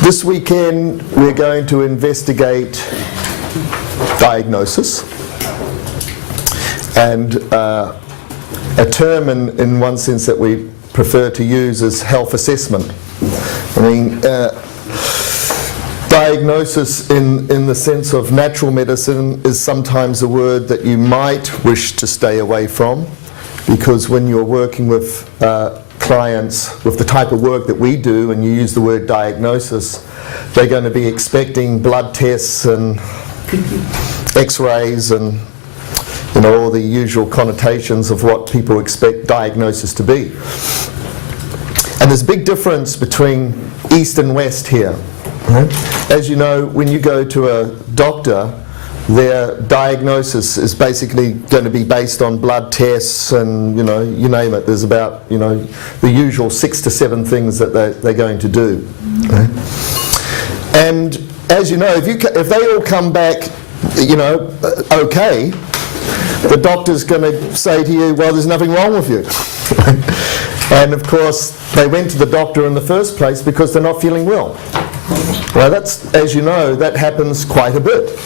This weekend we're going to investigate diagnosis, and a term in one sense that we prefer to use is health assessment. I mean, diagnosis in the sense of natural medicine is sometimes a word that you might wish to stay away from, because when you're working with clients with the type of work that we do and you use the word diagnosis, they're going to be expecting blood tests and x-rays and all the usual connotations of what people expect diagnosis to be. And there's a big difference between East and West here. Right? As you know, when you go to a doctor, their diagnosis is basically going to be based on blood tests and, you name it. There's about, the usual 6 to 7 things that they're going to do. Right? And as you know, if they all come back, okay, the doctor's going to say to you, well, there's nothing wrong with you. And of course, they went to the doctor in the first place because they're not feeling well. Well, that's, as you know, that happens quite a bit.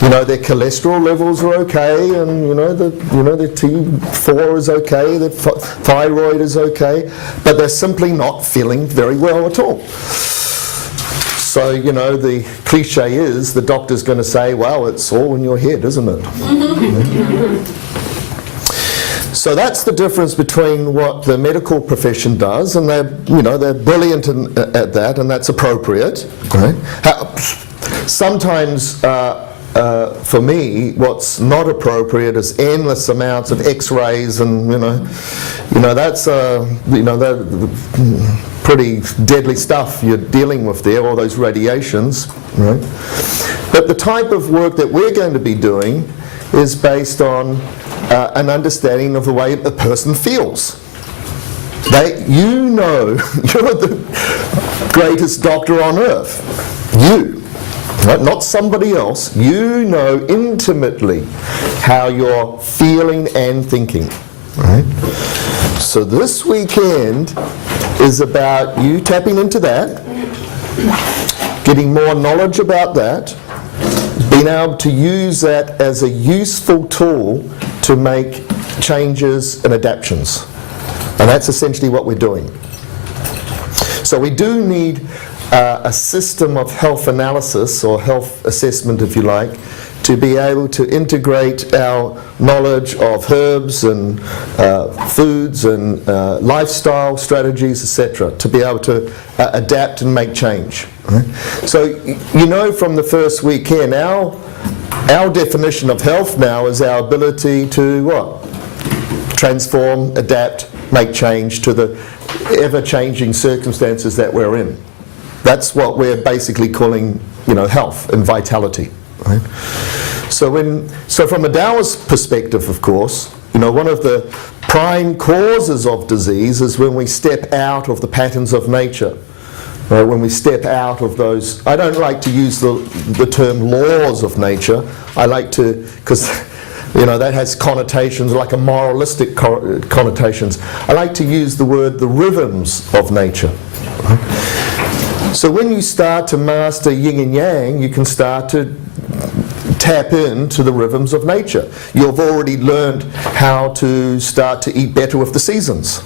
Their cholesterol levels are okay, and their T4 is okay, their thyroid is okay, but they're simply not feeling very well at all. So, the cliche is the doctor's going to say, well, it's all in your head, isn't it? So that's the difference between what the medical profession does, and they're brilliant at that, and that's appropriate. Right? Sometimes, for me, what's not appropriate is endless amounts of X-rays, and that's pretty deadly stuff you're dealing with there, all those radiations. Right? But the type of work that we're going to be doing is based on an understanding of the way a person feels. You're the greatest doctor on earth. You. Right? Not somebody else. You know intimately how you're feeling and thinking. Right? So this weekend is about you tapping into that, getting more knowledge about that, being able to use that as a useful tool to make changes and adaptations. And that's essentially what we're doing. So we do need a system of health analysis, or health assessment if you like, to be able to integrate our knowledge of herbs and foods and lifestyle strategies, etc., to be able to adapt and make change. Right? So from the first weekend, our definition of health now is our ability to what? Transform, adapt, make change to the ever-changing circumstances that we're in. That's what we're basically calling, health and vitality. Right? So from a Taoist perspective, of course, one of the prime causes of disease is when we step out of the patterns of nature. Right? When we step out of those, I don't like to use the term laws of nature. I like to, because that has connotations like a moralistic connotations. I like to use the word the rhythms of nature. Right? So when you start to master yin and yang, you can start to tap into the rhythms of nature. You've already learned how to start to eat better with the seasons.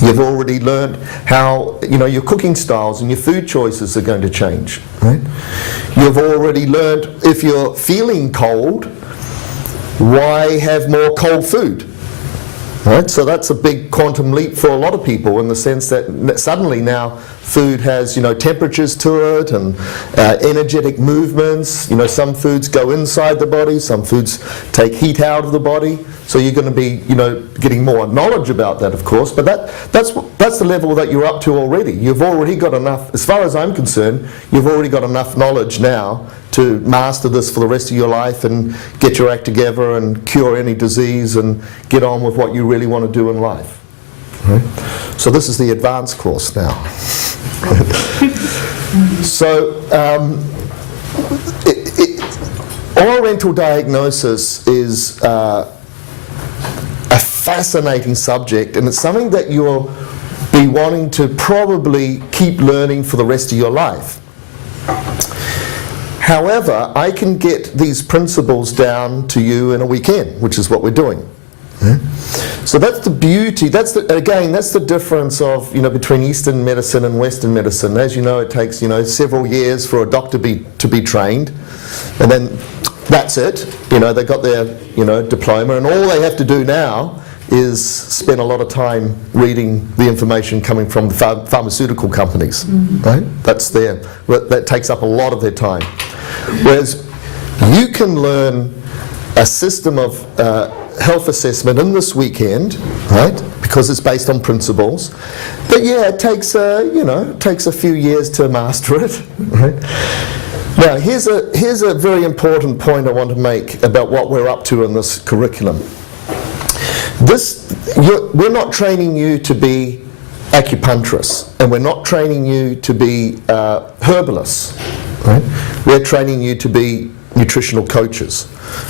You've already learned how your cooking styles and your food choices are going to change. Right? You've already learned, if you're feeling cold, why have more cold food? Right? So that's a big quantum leap for a lot of people, in the sense that suddenly now food has temperatures to it and energetic movements. Some foods go inside the body, some foods take heat out of the body. So you're going to be getting more knowledge about that, of course. But that's the level that you're up to already. You've already got enough, as far as I'm concerned, you've already got enough knowledge now to master this for the rest of your life and get your act together and cure any disease and get on with what you really want to do in life. Right? So this is the advanced course now. So Oriental diagnosis is a fascinating subject, and it's something that you're be wanting to probably keep learning for the rest of your life. However, I can get these principles down to you in a weekend, which is what we're doing. So that's the beauty. That's the difference of, between Eastern medicine and Western medicine. As you know, it takes several years for a doctor to be trained, and then that's it. They got their diploma, and all they have to do now is spend a lot of time reading the information coming from the pharmaceutical companies. Right? That takes up a lot of their time. Whereas you can learn a system of health assessment in this weekend, right? Because it's based on principles. But yeah, it takes a few years to master it, right? Now, here's a very important point I want to make about what we're up to in this curriculum. We're not training you to be acupuncturists, and we're not training you to be herbalists, right? We're training you to be nutritional coaches.